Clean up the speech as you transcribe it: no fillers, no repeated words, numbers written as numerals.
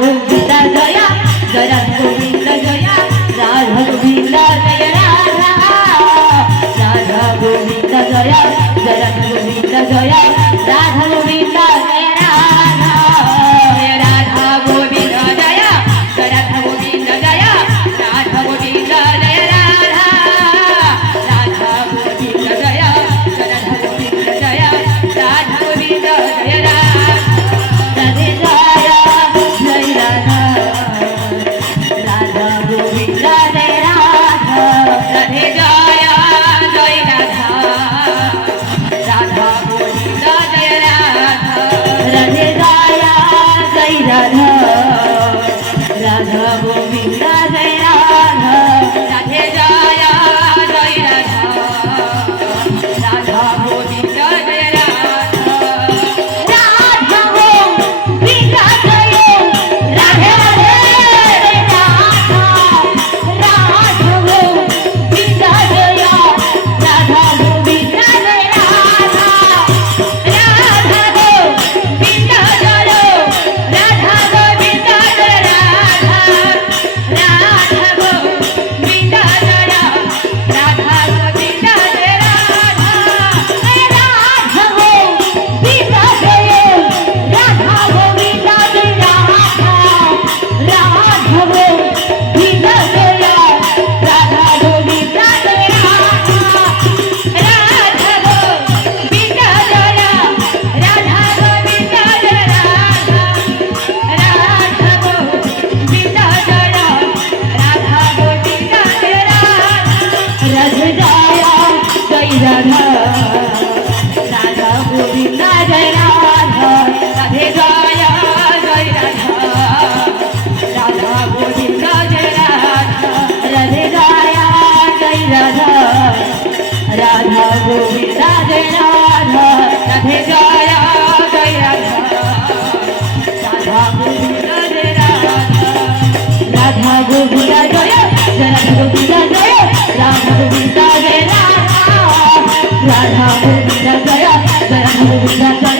Govind Jaya Jai Radha Govind Jaya Radha Govind Jai Radha Radha Govind Jaya Jai Radha Govind Jaya Radha Govind Jai Radha Radha Govind Jaya Jai Radha Govind Jaya Radha Govind Jai Radha Radha Govind Jaya Jai Radha Govind Jaya Radha Govind Jai Radha Radhe Jaya Jai Radha Radha Govind Jai Radha Radhe Jaya Jai Radha Radha Govind Jai Radha Radhe Jaya Jai Radha Radha Govind Jai Radha Radhe Jaya Jai Radha Radha Govind Jai Radha Radha Govind Jai Radhe Radhe Radha Radha Govind Jai Radha Govind Jai Radha Radha Govind Jai Radha Govind Jai Radha Radha Govind Jai Radha Govind Jai Radha Radha Govind Jai Radha Govind Jai Radha Radha Govind Jai Radha Govind Jai Radha Radha Govind Jai Radha Govind Jai Radha Radha Govind Jai Radha Govind Jai Radha Radhe Jaya Jai Radha Radha Govind Jai Radha Radhe Jaya Jai Radha Radha Govind Jai Radha Radhe Jaya Jai Radha Radha Govind Jai Radha Radhe Jaya Jai Radha Radha Govind Jai Radha Radha Govind Jai Radha Govind Jai Radha Govind Jai Radha Radha Govind Jai Radha Govind Jai